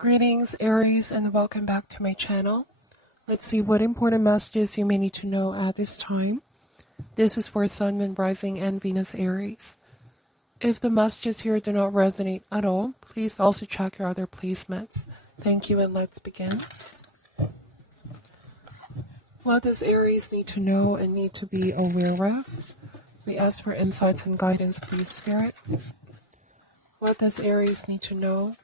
Greetings, Aries, and welcome back to my channel. Let's see what important messages you may need to know at this time. This is for Sun, Moon, Rising, and Venus Aries. If the messages here do not resonate at all, please also check your other placements. Thank you, and let's begin. What does Aries need to know and need to be aware of? We ask for insights and guidance, please, Spirit. What does Aries need to know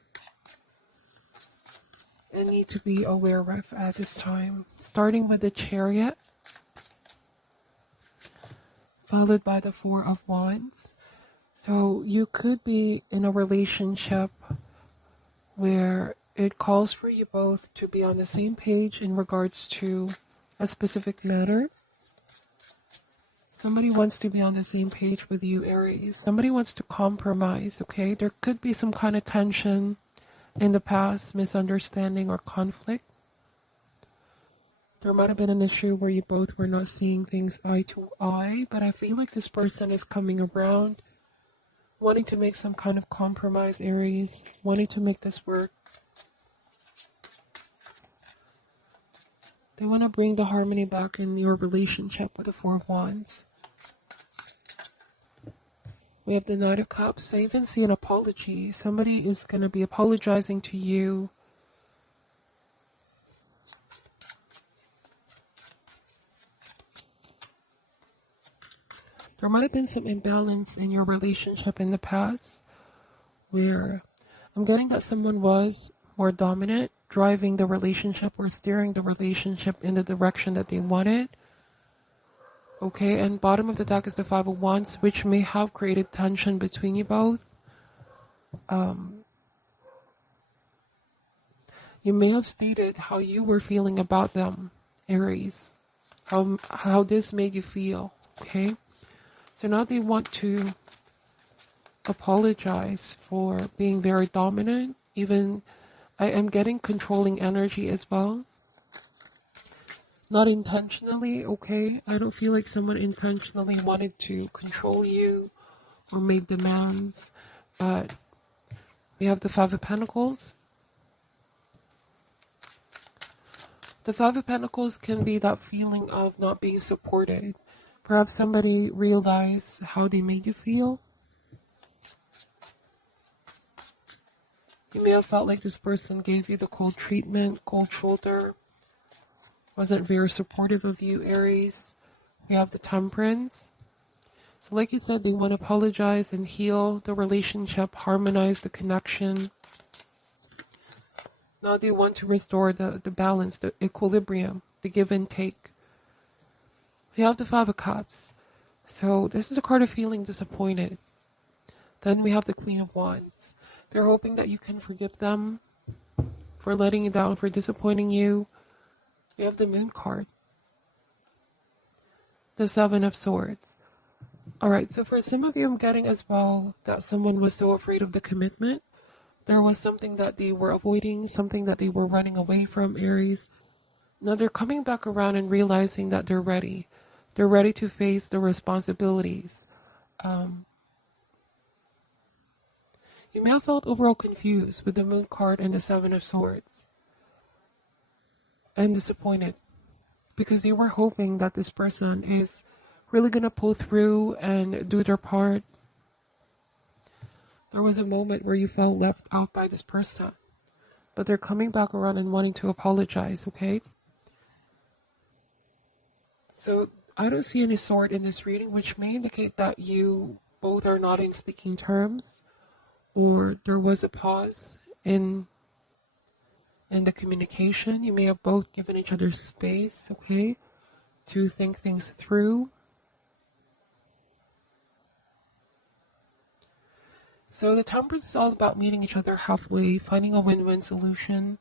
and need to be aware of at this time? Starting with the Chariot, followed by the Four of Wands. So you could be in a relationship where it calls for you both to be on the same page in regards to a specific matter. Somebody wants to be on the same page with you, Aries. Somebody wants to compromise, okay? There could be some kind of tension in the past, misunderstanding or conflict. There might have been an issue where you both were not seeing things eye to eye, but I feel like this person is coming around, wanting to make some kind of compromise, Aries, wanting to make this work. They want to bring the harmony back in your relationship with the Four of Wands. We have the Knight of Cups. I even see an apology. Somebody is going to be apologizing to you. There might have been some imbalance in your relationship in the past, where I'm getting that someone was more dominant, driving the relationship or steering the relationship in the direction that they wanted. Okay, and bottom of the deck is the Five of Wands, which may have created tension between you both. You may have stated how you were feeling about them, Aries. How this made you feel, okay? So now they want to apologize for being very dominant. Even I am getting controlling energy as well. Not intentionally, okay? I don't feel like someone intentionally wanted to control you or made demands, but we have the Five of Pentacles. The Five of Pentacles can be that feeling of not being supported. Perhaps somebody realized how they made you feel. You may have felt like this person gave you the cold treatment, cold shoulder, wasn't very supportive of you, Aries. We have the Temperance. So like you said, they want to apologize and heal the relationship, harmonize the connection. Now they want to restore the balance, the equilibrium, the give and take. We have the Five of Cups. So this is a card of feeling disappointed. Then we have the Queen of Wands. They're hoping that you can forgive them for letting you down, for disappointing you. We have the Moon card. The Seven of Swords. Alright, so for some of you, I'm getting as well that someone was so afraid of the commitment. There was something that they were avoiding, something that they were running away from, Aries. Now they're coming back around and realizing that they're ready. They're ready to face the responsibilities. You may have felt overall confused with the Moon card and the Seven of Swords. And disappointed. Because you were hoping that this person is really going to pull through and do their part. There was a moment where you felt left out by this person. But they're coming back around and wanting to apologize, okay? So I don't see any sword in this reading, which may indicate that you both are not in speaking terms, or there was a pause in the communication. You may have both given each other space, okay, to think things through. So the Temperance is all about meeting each other halfway, finding a win-win solution.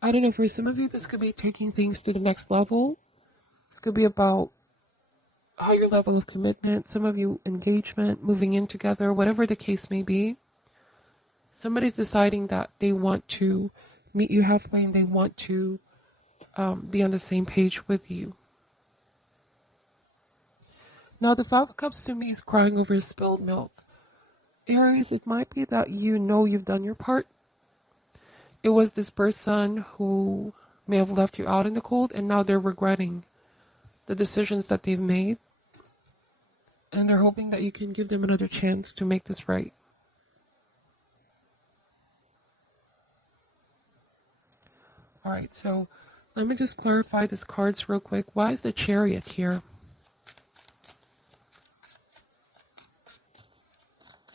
I don't know, for some of you, this could be taking things to the next level. This could be about a higher level of commitment. Some of you, engagement, moving in together, whatever the case may be. Somebody's deciding that they want to meet you halfway and they want to be on the same page with you. Now, the Five of Cups to me is crying over spilled milk. Aries, it might be that you know you've done your part. It was this person who may have left you out in the cold, and now they're regretting the decisions that they've made, and they're hoping that you can give them another chance to make this right. Alright, so let me just clarify these cards real quick. Why is the Chariot here?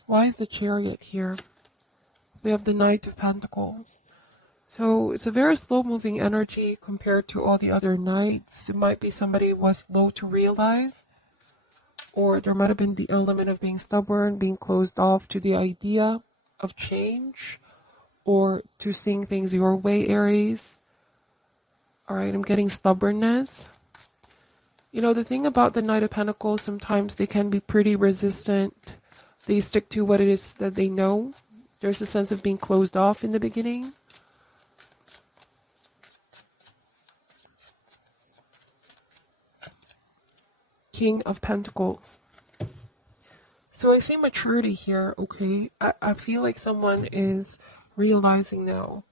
Why is the Chariot here? We have the Knight of Pentacles. So it's a very slow-moving energy compared to all the other knights. It might be somebody who was slow to realize, or there might have been the element of being stubborn, being closed off to the idea of change, or to seeing things your way, Aries. Alright, I'm getting stubbornness. You know, the thing about the Knight of Pentacles, sometimes they can be pretty resistant. They stick to what it is that they know. There's a sense of being closed off in the beginning. King of Pentacles. So I see maturity here, okay? I feel like someone is realizing now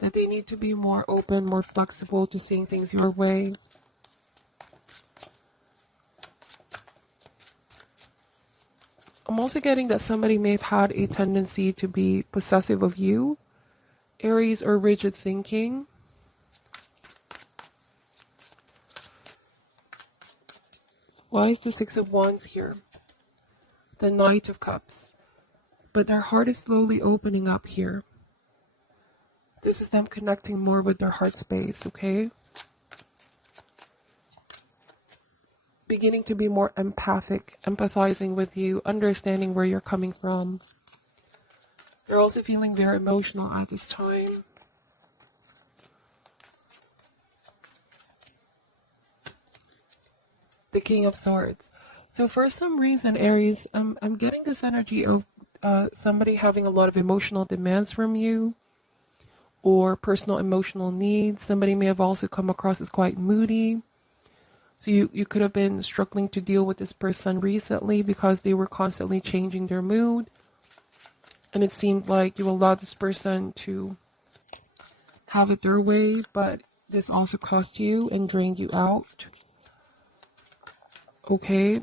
that they need to be more open, more flexible to seeing things your way. I'm also getting that somebody may have had a tendency to be possessive of you, Aries, or rigid thinking. Why is the Six of Wands here? The Knight of Cups. But their heart is slowly opening up here. This is them connecting more with their heart space, okay? Beginning to be more empathic, empathizing with you, understanding where you're coming from. They're also feeling very emotional at this time. The King of Swords. So for some reason, Aries, I'm getting this energy of somebody having a lot of emotional demands from you, or personal emotional needs. Somebody may have also come across as quite moody. So you could have been struggling to deal with this person recently because they were constantly changing their mood. And it seemed like you allowed this person to have it their way, but this also cost you and drained you out. Okay?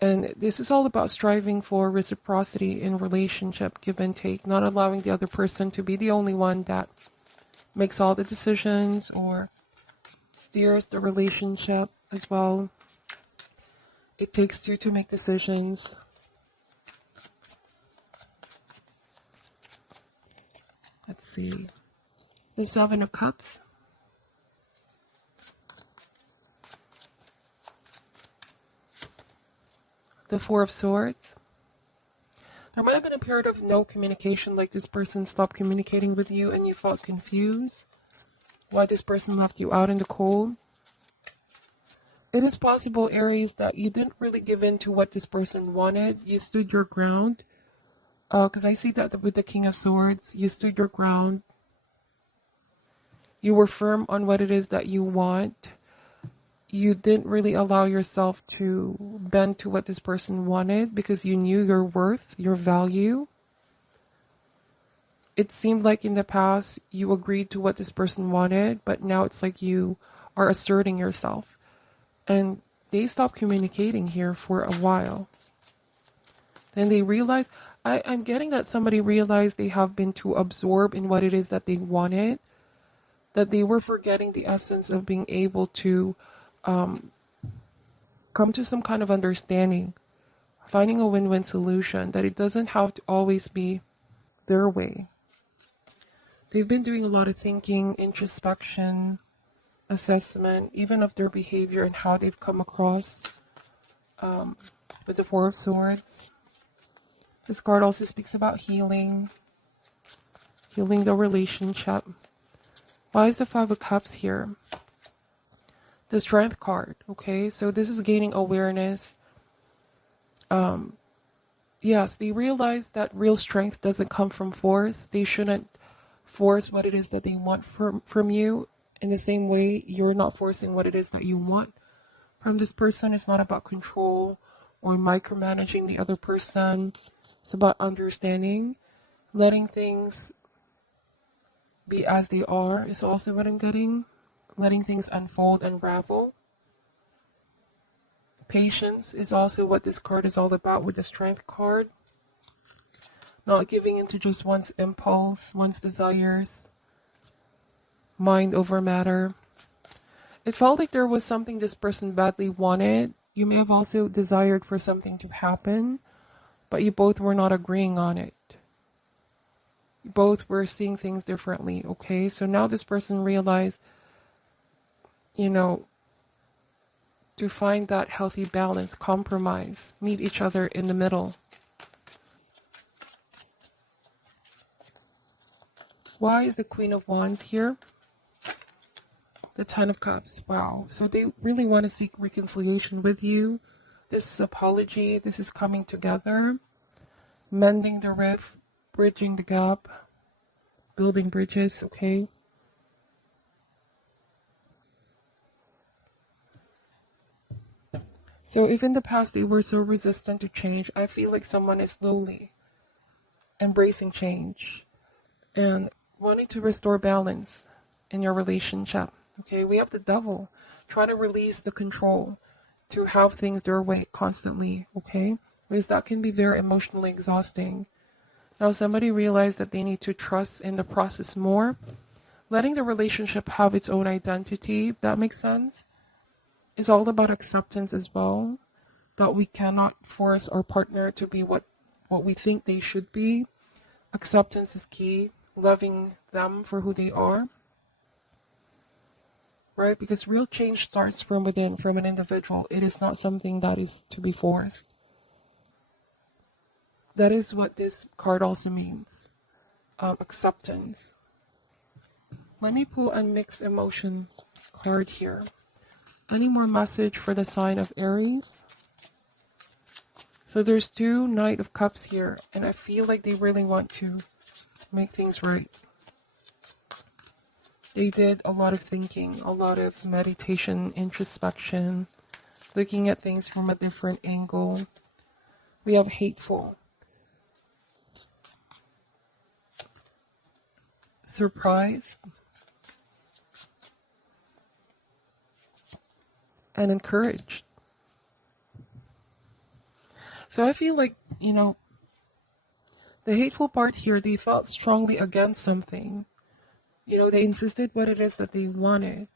And this is all about striving for reciprocity in relationship, give and take, not allowing the other person to be the only one that makes all the decisions or steers the relationship as well. It takes two to make decisions. Let's see. The Seven of Cups. The Four of Swords. There might have been a period of no communication, like this person stopped communicating with you and you felt confused. Why this person left you out in the cold. It is possible, Aries, that you didn't really give in to what this person wanted. You stood your ground. Because I see that with the King of Swords, you stood your ground. You were firm on what it is that you want. You didn't really allow yourself to bend to what this person wanted because you knew your worth, your value. It seemed like in the past you agreed to what this person wanted, but now it's like you are asserting yourself. And they stopped communicating here for a while. Then they realized, I'm getting that somebody realized they have been too absorbed in what it is that they wanted, that they were forgetting the essence of being able to come to some kind of understanding, finding a win-win solution, that it doesn't have to always be their way. They've been doing a lot of thinking, introspection, assessment, even of their behavior and how they've come across with the Four of Swords. This card also speaks about healing the relationship. Why is the Five of Cups here? The Strength card, okay? So this is gaining awareness. Yes, they realize that real strength doesn't come from force. They shouldn't force what it is that they want from you. In the same way, you're not forcing what it is that you want from this person. It's not about control or micromanaging the other person. It's about understanding, letting things be as they are is also what I'm getting. Letting things unfold, unravel. Patience is also what this card is all about with the Strength card. Not giving into just one's impulse, one's desires. Mind over matter. It felt like there was something this person badly wanted. You may have also desired for something to happen, but you both were not agreeing on it. You both were seeing things differently, okay? So now this person realized, to find that healthy balance, compromise, meet each other in the middle. Why is the Queen of Wands here? The Ten of Cups. Wow. So they really want to seek reconciliation with you. This is apology. This is coming together. Mending the rift. Bridging the gap. Building bridges, okay? So if in the past they were so resistant to change, I feel like someone is slowly embracing change and wanting to restore balance in your relationship. Okay, we have the Devil trying to release the control to have things their way constantly. Okay, because that can be very emotionally exhausting. Now somebody realized that they need to trust in the process more, letting the relationship have its own identity, if that makes sense. It's all about acceptance as well, that we cannot force our partner to be what we think they should be. Acceptance is key, loving them for who they are, right? Because real change starts from within, from an individual. It is not something that is to be forced. That is what this card also means, acceptance. Let me pull a mixed emotion card here. Any more message for the sign of Aries? So there's two Knight of Cups here, and I feel like they really want to make things right. They did a lot of thinking, a lot of meditation, introspection, looking at things from a different angle. We have hateful, surprised, and encouraged. So I feel like, the hateful part here, they felt strongly against something. They insisted what it is that they wanted.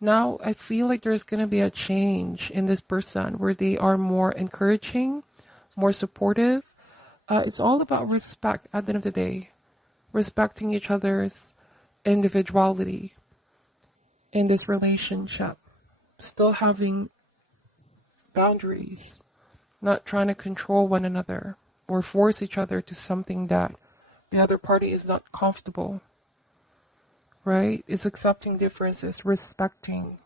Now I feel like there's going to be a change in this person where they are more encouraging, more supportive. It's all about respect at the end of the day. Respecting each other's individuality in this relationship. Still having boundaries. Not trying to control one another or force each other to something that the other party is not comfortable. Right? It's accepting differences, respecting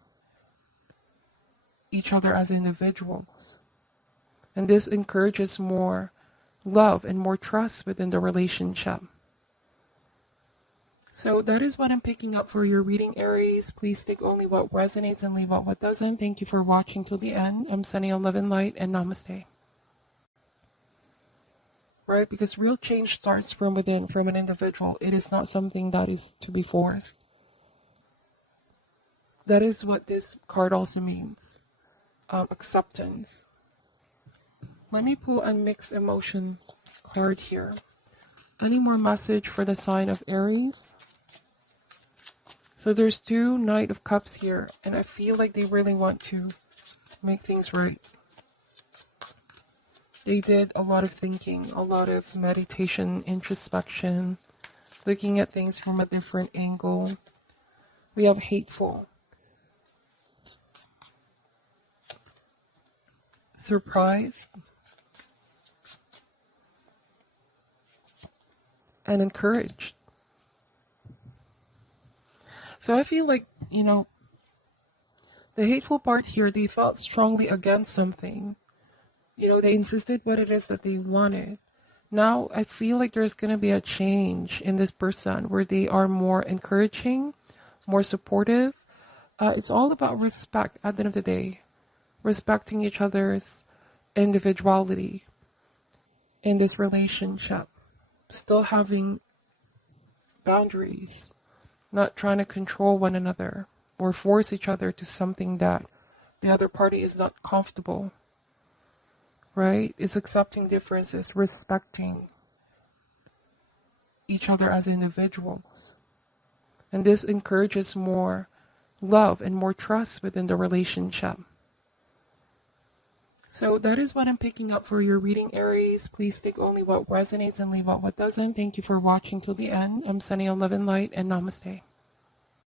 each other as individuals. And this encourages more love and more trust within the relationship. So that is what I'm picking up for your reading, Aries. Please take only what resonates and leave out what doesn't. Thank you for watching till the end. I'm sending you love and light, and namaste. Right? Because real change starts from within, from an individual. It is not something that is to be forced. That is what this card also means, acceptance. Let me pull a mixed emotion card here. Any more message for the sign of Aries? So there's two Knight of Cups here, and I feel like they really want to make things right. They did a lot of thinking, a lot of meditation, introspection, looking at things from a different angle. We have hateful, surprised, and encouraged. So I feel like, the hateful part here, they felt strongly against something. They insisted what it is that they wanted. Now I feel like there's going to be a change in this person where they are more encouraging, more supportive. It's all about respect at the end of the day. Respecting each other's individuality in this relationship. Still having boundaries. not trying to control one another or force each other to something that the other party is not comfortable, right? It's accepting differences, respecting each other as individuals. And this encourages more love and more trust within the relationship. So that is what I'm picking up for your reading, Aries. Please take only what resonates and leave out what doesn't. Thank you for watching till the end. I'm sending you love and light, and namaste.